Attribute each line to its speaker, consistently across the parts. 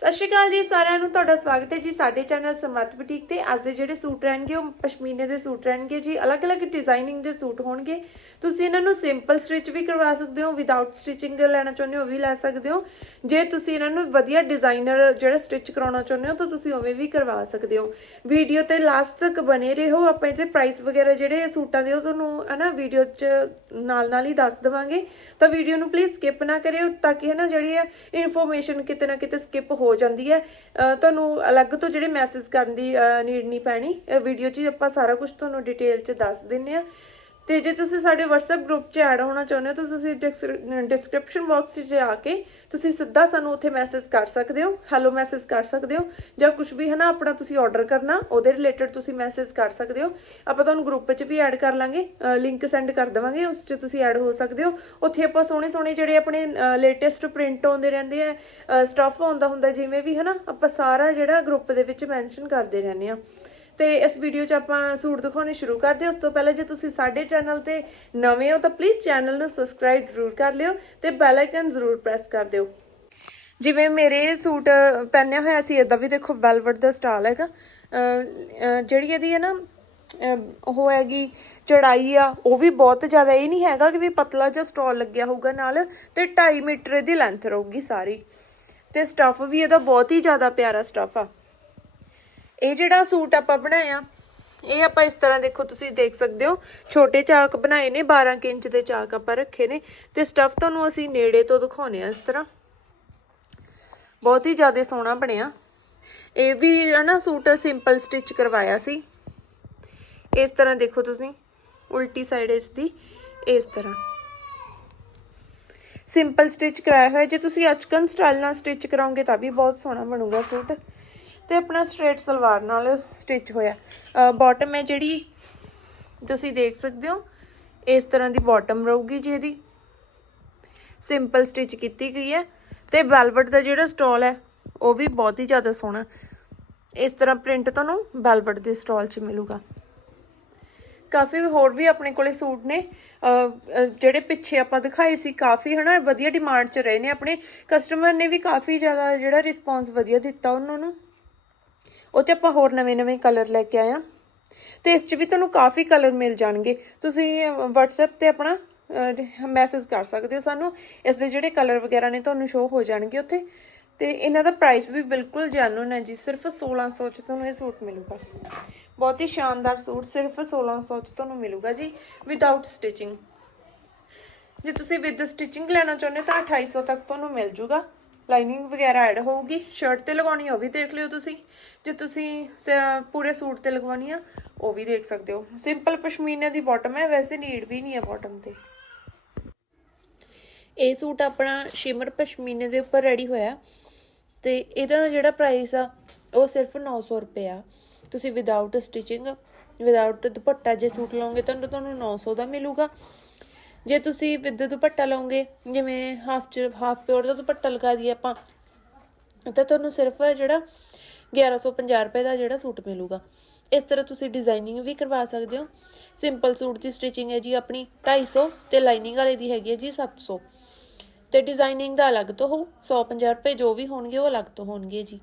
Speaker 1: ਸਤਿ ਸ਼੍ਰੀ ਅਕਾਲ ਜੀ ਸਾਰਿਆਂ ਨੂੰ, ਤੁਹਾਡਾ ਸਵਾਗਤ ਹੈ ਜੀ ਸਾਡੇ ਚੈਨਲ ਸਮਰੱਥ ਬੁਟੀਕ ਤੇ। ਅੱਜ ਦੇ ਜਿਹੜੇ ਸੂਟ ਰਹਿਣਗੇ, ਉਹ ਪਸ਼ਮੀਨੇ ਦੇ ਸੂਟ ਰਹਿਣਗੇ ਜੀ। ਅਲੱਗ-ਅਲੱਗ ਡਿਜ਼ਾਈਨਿੰਗ ਦੇ ਸੂਟ ਹੋਣਗੇ। ਤੁਸੀਂ ਇਹਨਾਂ ਨੂੰ ਸਿੰਪਲ ਸਟਿਚ ਵੀ ਕਰਵਾ ਸਕਦੇ ਹੋ ਵਿਦਆਊਟ ਸਟਿਚਿੰਗ ਲੈਣਾ ਚਾਹੁੰਦੇ ਹੋ ਉਹ ਵੀ ਲੈ ਸਕਦੇ ਹੋ। ਜੇ ਤੁਸੀਂ ਇਹਨਾਂ ਨੂੰ ਵਧੀਆ ਡਿਜ਼ਾਈਨਰ ਜਿਹੜਾ ਸਟਿਚ ਕਰਾਉਣਾ ਚਾਹੁੰਦੇ ਹੋ, ਤਾਂ ਤੁਸੀਂ ਉਵੇਂ ਵੀ ਕਰਵਾ ਸਕਦੇ ਹੋ। ਵੀਡੀਓ ਤੇ ਲਾਸਟ ਤੱਕ ਬਨੇ ਰਹੋ। ਆਪਾਂ ਇਹਦੇ ਪ੍ਰਾਈਸ ਵਗੈਰਾ ਜਿਹੜੇ ਸੂਟਾਂ ਦੇ, ਉਹ ਤੁਹਾਨੂੰ ਹਨਾ ਵੀਡੀਓ 'ਚ ਨਾਲ ਨਾਲ ਹੀ ਦੱਸ ਦਵਾਂਗੇ। ਤਾਂ ਵੀਡੀਓ ਨੂੰ ਪਲੀਜ਼ ਸਕਿਪ ਨਾ ਕਰਿਓ, ਤਾਂ ਕਿ ਹਨਾ ਜਿਹੜੀ ਹੈ ਇਨਫੋਰਮੇਸ਼ਨ ਕਿਤੇ ਨਾ ਕਿਤੇ ਸਕਿਪ ਹੋ ਜਾਂਦੀ ਹੈ। ਤੁਹਾਨੂੰ ਅਲੱਗ ਤੋਂ ਜਿਹੜੇ ਮੈਸੇਜ ਕਰਨ ਦੀ ਨੀਡ ਨਹੀਂ ਪੈਣੀ ਵੀਡੀਓ 'ਚ ਹੀ ਆਪਾਂ ਸਾਰਾ ਕੁਝ ਤੁਹਾਨੂੰ ਡਿਟੇਲ 'ਚ ਦੱਸ ਦਿੰਨੇ ਆ ਤੇ ਜੇ ਤੁਸੀਂ ਸਾਡੇ WhatsApp ਗਰੁੱਪ 'ਚ ਐਡ ਹੋਣਾ ਚਾਹੁੰਦੇ ਹੋ, ਤਾਂ ਤੁਸੀਂ ਡਿਸਕ੍ਰਿਪਸ਼ਨ ਬਾਕਸ 'ਚ ਜਾ ਕੇ ਤੁਸੀਂ ਸਿੱਧਾ ਸਾਨੂੰ ਉੱਥੇ ਮੈਸੇਜ ਕਰ ਸਕਦੇ ਹੋ ਹੈਲੋ ਮੈਸੇਜ ਕਰ ਸਕਦੇ ਹੋ, ਜਾਂ ਕੁਝ ਵੀ ਹੈ ਨਾ ਆਪਣਾ ਤੁਸੀਂ ਆਰਡਰ ਕਰਨਾ, ਉਹਦੇ ਰਿਲੇਟਡ ਤੁਸੀਂ ਮੈਸੇਜ ਕਰ ਸਕਦੇ ਹੋ। ਆਪਾਂ ਤੁਹਾਨੂੰ ਗਰੁੱਪ 'ਚ ਵੀ ਐਡ ਕਰ ਲਾਂਗੇ ਲਿੰਕ ਸੈਂਡ ਕਰ ਦੇਵਾਂਗੇ, ਉਸ 'ਚ ਤੁਸੀਂ ਐਡ ਹੋ ਸਕਦੇ ਹੋ। ਉੱਥੇ ਆਪਾਂ ਸੋਹਣੇ ਸੋਹਣੇ ਜਿਹੜੇ ਆਪਣੇ ਲੇਟੈਸਟ ਪ੍ਰਿੰਟ ਆਉਂਦੇ ਰਹਿੰਦੇ ਆ ਸਟਫ ਆਉਂਦਾ ਹੁੰਦਾ, ਜਿਵੇਂ ਵੀ ਹੈ ਨਾ, ਆਪਾਂ ਸਾਰਾ ਜਿਹੜਾ ਗਰੁੱਪ ਦੇ ਵਿੱਚ ਮੈਂਸ਼ਨ ਕਰਦੇ ਰਹਿੰਦੇ ਆ ਤੇ ਇਸ ਵੀਡੀਓ 'ਚ ਆਪਾਂ ਸੂਟ ਦਿਖਾਉਣੇ ਸ਼ੁਰੂ ਕਰਦੇ ਉਸ ਤੋਂ ਪਹਿਲਾਂ ਜੇ ਤੁਸੀਂ ਸਾਡੇ ਚੈਨਲ ਤੇ ਨਵੇਂ ਹੋ ਤਾਂ ਪਲੀਜ਼ ਚੈਨਲ ਨੂੰ ਸਬਸਕ੍ਰਾਈਬ ਜ਼ਰੂਰ ਕਰ ਲਿਓ ਤੇ ਬੈਲ ਆਈਕਨ ਜ਼ਰੂਰ ਪ੍ਰੈਸ ਕਰ ਦਿਓ। ਜਿਵੇਂ ਮੇਰੇ ਸੂਟ ਪਹਿਨਿਆ ਹੋਇਆ ਸੀ ਇਦਾਂ ਵੀ ਦੇਖੋ ਵੈਲਵਟ ਦਾ ਸਟਾਲ ਹੈਗਾ। ਜਿਹੜੀ ਇਹਦੀ ਹੈ ਨਾ ਉਹ ਹੈਗੀ ਚੜਾਈ ਆ, ਉਹ ਵੀ ਬਹੁਤ ਜ਼ਿਆਦਾ। ਇਹ ਨਹੀਂ ਹੈਗਾ ਕਿ ਵੀ ਪਤਲਾ ਜਿਹਾ ਸਟਾਲ ਲੱਗਿਆ ਹੋਊਗਾ ਨਾਲ ਤੇ 2.5 ਮੀਟਰ ਦੀ ਲੈਂਥ ਰਹੂਗੀ ਸਾਰੀ। ਤੇ ਸਟਫ ਵੀ ਇਹਦਾ ਬਹੁਤ ਹੀ ਜ਼ਿਆਦਾ ਪਿਆਰਾ ਸਟਫ ਆ। ਇਹ ਜਿਹੜਾ ਸੂਟ ਆਪਾਂ ਬਣਾਇਆ, ਇਹ ਆਪਾਂ ਇਸ ਤਰ੍ਹਾਂ ਦੇਖੋ, ਤੁਸੀਂ ਦੇਖ ਸਕਦੇ ਹੋ, ਛੋਟੇ ਚਾਕ ਬਣਾਏ ਨੇ 12 ਕੁ ਇੰਚ ਦੇ ਚਾਕ ਆਪਾਂ ਰੱਖੇ ਨੇ, ਤੇ ਸਟਫ ਤੁਹਾਨੂੰ ਅਸੀਂ ਨੇੜੇ ਤੋਂ ਦਿਖਾਉਨੇ ਆ ਇਸ ਤਰ੍ਹਾਂ। ਬਹੁਤ ਹੀ ਜ਼ਿਆਦਾ ਸੋਹਣਾ ਬਣਿਆ। ਇਹ ਵੀ ਹੈ ਨਾ ਸੂਟ ਸਿੰਪਲ ਸਟਿਚ ਕਰਵਾਇਆ ਸੀ। ਇਸ ਤਰ੍ਹਾਂ ਦੇਖੋ ਤੁਸੀਂ, ਉਲਟੀ ਸਾਈਡ ਇਸ ਦੀ, ਇਸ ਤਰ੍ਹਾਂ। ਸਿੰਪਲ ਸਟਿਚ ਕਰਾਇਆ ਹੋਇਆ, ਜੇ ਤੁਸੀਂ ਅਚਕਨ ਸਟਾਈਲ ਨਾਲ ਸਟਿਚ ਕਰਾਓਗੇ ਤਾਂ ਵੀ ਬਹੁਤ ਸੋਹਣਾ ਬਣੂਗਾ ਸੂਟ। ਤੇ ਆਪਣਾ ਸਟ੍ਰੇਟ ਸਲਵਾਰ ਨਾਲ ਸਟਿਚ ਹੋਇਆ। ਬਾਟਮ ਹੈ ਜਿਹੜੀ, ਤੁਸੀਂ ਦੇਖ ਸਕਦੇ ਹੋ, ਇਸ ਤਰ੍ਹਾਂ ਦੀ ਬਾਟਮ ਰਹੂਗੀ ਜੀ ਇਹਦੀ। ਸਿੰਪਲ ਸਟਿਚ ਕੀਤੀ ਗਈ ਹੈ ਤੇ ਵੈਲਵਟ ਦਾ ਜਿਹੜਾ ਸਟਾਲ ਹੈ, ਉਹ ਵੀ ਬਹੁਤ ਹੀ ਜ਼ਿਆਦਾ ਸੋਹਣਾ। ਇਸ ਤਰ੍ਹਾਂ ਪ੍ਰਿੰਟ ਤੁਹਾਨੂੰ ਵੈਲਵਟ ਦੇ ਸਟਾਲ 'ਚ ਮਿਲੂਗਾ। ਕਾਫੀ ਹੋਰ ਵੀ ਆਪਣੇ ਕੋਲੇ ਸੂਟ ਨੇ। ਜਿਹੜੇ ਪਿੱਛੇ ਆਪਾਂ ਦਿਖਾਏ ਸੀ, ਕਾਫੀ ਹਨਾ, ਵਧੀਆ ਡਿਮਾਂਡ 'ਚ ਰਹੇ ਨੇ ਆਪਣੇ। ਕਸਟਮਰ ਨੇ ਵੀ ਕਾਫੀ ਜ਼ਿਆਦਾ ਜਿਹੜਾ ਰਿਸਪੌਂਸ ਵਧੀਆ ਦਿੱਤਾ ਉਹਨਾਂ ਨੂੰ। ਉਹ 'ਚ ਆਪਾਂ ਹੋਰ ਨਵੇਂ-ਨਵੇਂ ਕਲਰ ਲੈ ਕੇ ਆਏ ਆ ਤੇ ਇਸ 'ਚ ਵੀ ਤੁਹਾਨੂੰ ਕਾਫੀ ਕਲਰ ਮਿਲ ਜਾਣਗੇ। ਤੁਸੀਂ ਅਹ, WhatsApp ਤੇ ਆਪਣਾ ਮੈਸੇਜ ਕਰ ਸਕਦੇ ਹੋ ਸਾਨੂੰ। ਇਸ ਦੇ ਜਿਹੜੇ ਕਲਰ ਵਗੈਰਾ ਨੇ ਤੁਹਾਨੂੰ ਸ਼ੋ ਹੋ ਜਾਣਗੇ ਉੱਥੇ। ਤੇ ਇਹਨਾਂ ਦਾ ਪ੍ਰਾਈਸ ਵੀ ਬਿਲਕੁਲ ਜੈਨੂਨ ਹੈ ਜੀ। ਸਿਰਫ 1600 ਚ ਤੁਹਾਨੂੰ ਇਹ ਸੂਟ ਮਿਲੂਗਾ। ਬਹੁਤ ਹੀ ਸ਼ਾਨਦਾਰ ਸੂਟ ਸਿਰਫ 1600 ਚ ਤੁਹਾਨੂੰ ਮਿਲੂਗਾ ਜੀ ਵਿਦਆਊਟ ਸਟਿਚਿੰਗ ਜੇ ਤੁਸੀਂ ਵਿਦ ਸਟਿਚਿੰਗ ਲੈਣਾ ਚਾਹੁੰਦੇ ਹੋ ਤਾਂ 2800 ਤੱਕ ਤੁਹਾਨੂੰ ਮਿਲ ਜੂਗਾ। ਲਾਈਨਿੰਗ ਵਗੈਰਾ ਐਡ ਹੋਊਗੀ। ਸ਼ਰਟ ਤੇ ਲਗਾਉਣੀ ਉਹ ਵੀ ਦੇਖ ਲਿਓ ਤੁਸੀਂ। ਜੇ ਤੁਸੀਂ ਪੂਰੇ ਸੂਟ ਤੇ ਲਗਵਾਉਣੀ ਆ, ਉਹ ਵੀ ਦੇਖ ਸਕਦੇ ਹੋ। ਸਿੰਪਲ ਪਸ਼ਮੀਨੇ ਦੀ ਬਾਟਮ ਹੈ, ਵੈਸੇ ਨੀਡ ਵੀ ਨਹੀਂ ਹੈ ਬਾਟਮ ਤੇ। ਇਹ ਸੂਟ ਆਪਣਾ ਸ਼ਿਮਰ ਪਸ਼ਮੀਨੇ ਦੇ ਉੱਪਰ ਰੈਡੀ ਹੋਇਆ। ਤੇ ਇਹਦਾ ਜਿਹੜਾ ਪ੍ਰਾਈਸ ਆ, ਉਹ ਸਿਰਫ 900 ਰੁਪਏ ਆ। ਤੁਸੀਂ ਵਿਦਆਊਟ ਸਟਿਚਿੰਗ ਵਿਦਆਊਟ ਦੁਪੱਟਾ ਜੇ ਸੂਟ ਲਓਗੇ ਤਾਂ ਤੁਹਾਨੂੰ 900 ਦਾ ਮਿਲੂਗਾ। ਜੇ ਤੁਸੀਂ ਵਿੱਦ ਦੁਪੱਟਾ ਲਓਗੇ, ਜਿਵੇਂ ਹਾਫ ਚ ਹਾਫ ਪਿਓਰ ਦਾ ਦੁਪੱਟਾ ਲਗਾ ਦਈਏ ਆਪਾਂ, ਤਾਂ ਤੁਹਾਨੂੰ ਸਿਰਫ ਜਿਹੜਾ 1150 ਰੁਪਏ ਦਾ ਜਿਹੜਾ ਸੂਟ ਮਿਲੂਗਾ। ਇਸ ਤਰ੍ਹਾਂ ਤੁਸੀਂ ਡਿਜ਼ਾਈਨਿੰਗ ਵੀ ਕਰਵਾ ਸਕਦੇ ਹੋ। ਸਿੰਪਲ ਸੂਟ ਦੀ ਸਟਿਚਿੰਗ ਹੈ ਜੀ ਆਪਣੀ 250 ਤੇ ਲਾਈਨਿੰਗ ਵਾਲੇ ਦੀ ਹੈਗੀ ਹੈ ਜੀ 700 ਤੇ ਡਿਜ਼ਾਈਨਿੰਗ ਦਾ ਅਲੱਗ ਤੋਂ ਹੋਊ 150 ਰੁਪਏ ਜੋ ਵੀ ਹੋਣਗੇ ਉਹ ਅਲੱਗ ਤੋਂ ਹੋਣਗੇ ਜੀ।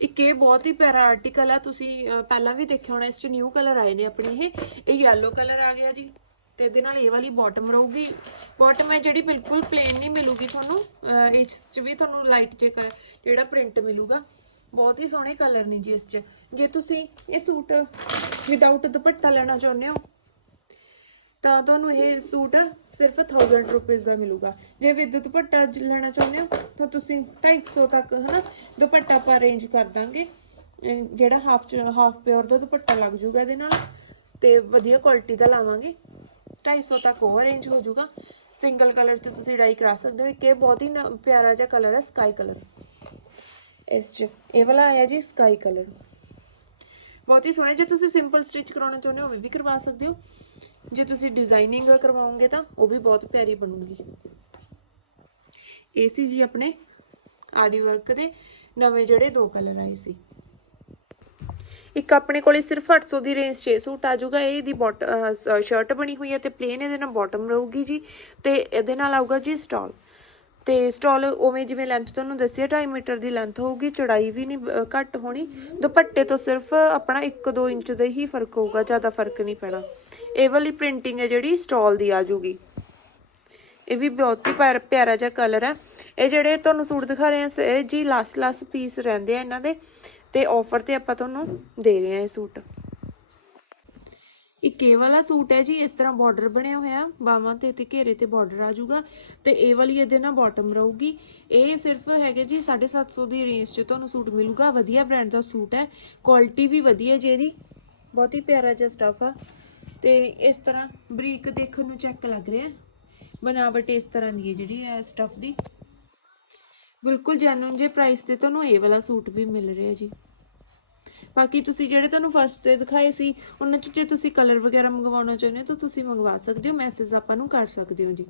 Speaker 1: ਇੱਕ ਇਹ ਬਹੁਤ ਹੀ ਪਿਆਰਾ ਆਰਟੀਕਲ ਆ, ਤੁਸੀਂ ਪਹਿਲਾਂ ਵੀ ਦੇਖਿਆ ਹੋਣਾ, ਇਸ ਚ ਨਿਊ ਕਲਰ ਆਏ ਨੇ ਆਪਣੇ ਇਹ ਇਹ ਯੈਲੋ ਕਲਰ ਆ ਗਿਆ ਜੀ। ਤੇ ਇਹਦੇ ਨਾਲ ਇਹ ਵਾਲੀ ਬਾਟਮ ਰਹੂਗੀ। ਬਾਟਮ ਹੈ ਜਿਹੜੀ ਬਿਲਕੁਲ ਪਲੇਨ ਨਹੀਂ ਮਿਲੂਗੀ ਤੁਹਾਨੂੰ ਅਹ, ਇਹ 'ਚ ਵੀ ਤੁਹਾਨੂੰ ਲਾਈਟ ਚੈਕ ਜਿਹੜਾ ਪ੍ਰਿੰਟ ਮਿਲੂਗਾ। ਬਹੁਤ ਹੀ ਸੋਹਣੇ ਕਲਰ ਨੇ ਜੀ ਇਸ 'ਚ। ਜੇ ਤੁਸੀਂ ਇਹ ਸੂਟ ਵਿਦਆਊਟ ਦੁਪੱਟਾ ਲੈਣਾ ਚਾਹੁੰਦੇ ਹੋ ਤਾਂ ਤੁਹਾਨੂੰ ਇਹ ਸੂਟ ਸਿਰਫ 1000 ਰੁਪਏ ਦਾ ਮਿਲੂਗਾ। ਜੇ ਵਿਦ ਦੁਪੱਟਾ ਲੈਣਾ ਚਾਹੁੰਦੇ ਹੋ ਤਾਂ ਤੁਸੀਂ 250 ਤੱਕ ਹਨਾ ਦੁਪੱਟਾ ਆਪਾਂ ਅਰੇਂਜ ਕਰ ਦਾਂਗੇ। ਜਿਹੜਾ ਹਾਫ ਹਾਫ ਪਿਓਰ ਦਾ ਦੁਪੱਟਾ ਲੱਗ ਜੂਗਾ ਇਹਦੇ ਨਾਲ ਤੇ ਵਧੀਆ ਕੁਆਲਿਟੀ ਦਾ ਲਾਵਾਂਗੇ। 250 ਤੱਕ ਉਹ ਅਰੇਂਜ ਹੋ ਜਾਊਗਾ। ਸਿੰਗਲ ਕਲਰ 'ਚ ਤੁਸੀਂ ਡਾਈ ਕਰਾ ਸਕਦੇ ਹੋ। ਇੱਕ ਇਹ ਬਹੁਤ ਹੀ ਪਿਆਰਾ ਜਿਹਾ ਕਲਰ ਹੈ ਸਕਾਈ ਕਲਰ ਇਸ 'ਚ, ਇਹ ਵਾਲਾ ਆਇਆ ਜੀ ਸਕਾਈ ਕਲਰ ਬਹੁਤ ਹੀ ਸੋਹਣਾ ਜੇ ਤੁਸੀਂ ਸਿੰਪਲ ਸਟਿਚ ਕਰਾਉਣਾ ਚਾਹੁੰਦੇ ਹੋ, ਉਹ ਵੀ ਕਰਵਾ ਸਕਦੇ ਹੋ। ਜੇ ਤੁਸੀਂ ਡਿਜ਼ਾਈਨਿੰਗ ਕਰਵਾਉਂਗੇ ਤਾਂ ਉਹ ਵੀ ਬਹੁਤ ਪਿਆਰੀ ਬਣੂਗੀ। ਇਹ ਸੀ ਜੀ ਆਪਣੇ ਆਡੀ ਵਰਕ ਦੇ ਨਵੇਂ ਜਿਹੜੇ ਦੋ ਕਲਰ ਆਏ ਸੀ। ਇੱਕ ਆਪਣੇ ਕੋਲੇ ਸਿਰਫ 800 ਦੀ ਰੇਂਜ 'ਚ ਸੂਟ ਆ ਜਾਊਗਾ ਇਹ ਦੀ ਸ਼ਰਟ ਬਣੀ ਹੋਈ ਹੈ ਤੇ ਪਲੇਨ ਇਹਦੇ ਨਾਲ ਬਾਟਮ ਰਹੂਗੀ ਜੀ ਤੇ ਇਹਦੇ ਨਾਲ ਆਊਗਾ ਜੀ ਸਟਾਲ ਤੇ ਸਟਾਲ ਉਵੇਂ ਜਿਵੇਂ ਲੈਂਥ ਤੁਹਾਨੂੰ ਦੱਸਿਆ 2.5 ਮੀਟਰ ਦੀ ਲੈਂਥ ਹੋਊਗੀ, ਚੜਾਈ ਵੀ ਨਹੀਂ ਘੱਟ ਹੋਣੀ। ਦੁਪੱਟੇ ਤੋਂ ਸਿਰਫ ਆਪਣਾ 1-2 ਇੰਚ ਦਾ ਹੀ ਫ਼ਰਕ ਹੋਊਗਾ, ਜ਼ਿਆਦਾ ਫ਼ਰਕ ਨਹੀਂ ਪੈਣਾ। ਇਹ ਵਾਲੀ ਪ੍ਰਿੰਟਿੰਗ ਹੈ ਜਿਹੜੀ ਸਟਾਲ ਦੀ ਆ ਜੂਗੀ। ਇਹ ਵੀ ਬਹੁਤ ਹੀ ਪਿਆਰ- ਪਿਆਰਾ ਜਿਹਾ ਕਲਰ ਹੈ। ਇਹ ਜਿਹੜੇ ਤੁਹਾਨੂੰ ਸੂਟ ਦਿਖਾ ਰਹੇ ਆ ਇਹ ਜੀ ਲਾਸਟ ਲਾਸਟ ਪੀਸ ਰਹਿੰਦੇ ਆ ਇਹਨਾਂ ਦੇ ਤੇ ਆਫਰ ਤੇ ਆਪਾਂ ਤੁਹਾਨੂੰ ਦੇ ਰਹੇ ਹਾਂ ਇਹ ਸੂਟ। ਇੱਕ ਇਹ ਵਾਲਾ ਸੂਟ ਹੈ ਜੀ, ਇਸ ਤਰ੍ਹਾਂ ਬਾਰਡਰ ਬਣਿਆ ਹੋਇਆ ਬਾਹਾਂ ਤੇ ਤੇ ਘੇਰੇ ਤੇ ਬਾਰਡਰ ਆ ਜਾਊਗਾ ਤੇ ਇਹ ਵਾਲੀ ਇਹਦੇ ਨਾਲ ਬਾਟਮ ਰਹੂਗੀ। ਇਹ ਸਿਰਫ ਹੈਗੇ ਜੀ 750 ਦੀ ਰੇਂਜ 'ਚ ਤੁਹਾਨੂੰ ਸੂਟ ਮਿਲੂਗਾ, ਵਧੀਆ ਬ੍ਰਾਂਡ ਦਾ ਸੂਟ ਹੈ ਕੁਆਲਿਟੀ ਵੀ ਵਧੀਆ ਜੀ ਇਹਦੀ, ਬਹੁਤ ਹੀ ਪਿਆਰਾ ਜਿਹਾ ਸਟਫ ਆ। ਤੇ ਇਸ ਤਰ੍ਹਾਂ ਬਰੀਕ ਦੇਖਣ ਨੂੰ ਚੈੱਕ ਲੱਗ ਰਿਹਾ ਬਨਾਵਟ ਇਸ ਤਰ੍ਹਾਂ ਦੀ ਹੈ ਜਿਹੜੀ ਹੈ ਸਟਫ ਦੀ। ਬਿਲਕੁਲ ਜੈਨੂਨ ਜੇ ਪ੍ਰਾਈਸ ਤੇ ਤੁਹਾਨੂੰ ਇਹ ਵਾਲਾ ਸੂਟ ਵੀ ਮਿਲ ਰਿਹਾ ਜੀ। ਬਾਕੀ ਤੁਸੀਂ ਜਿਹੜੇ ਤੁਹਾਨੂੰ ਫਸਟ ਤੇ ਦਿਖਾਏ ਸੀ, ਉਹਨਾਂ ਚ ਜੇ ਤੁਸੀਂ ਕਲਰ ਵਗੈਰਾ ਮੰਗਵਾਉਣਾ ਚਾਹੁੰਦੇ ਹੋ ਤਾਂ ਤੁਸੀਂ ਮੰਗਵਾ ਸਕਦੇ ਹੋ ਮੈਸੇਜ ਆਪਾਂ ਨੂੰ ਕਰ ਸਕਦੇ ਹੋ ਜੀ।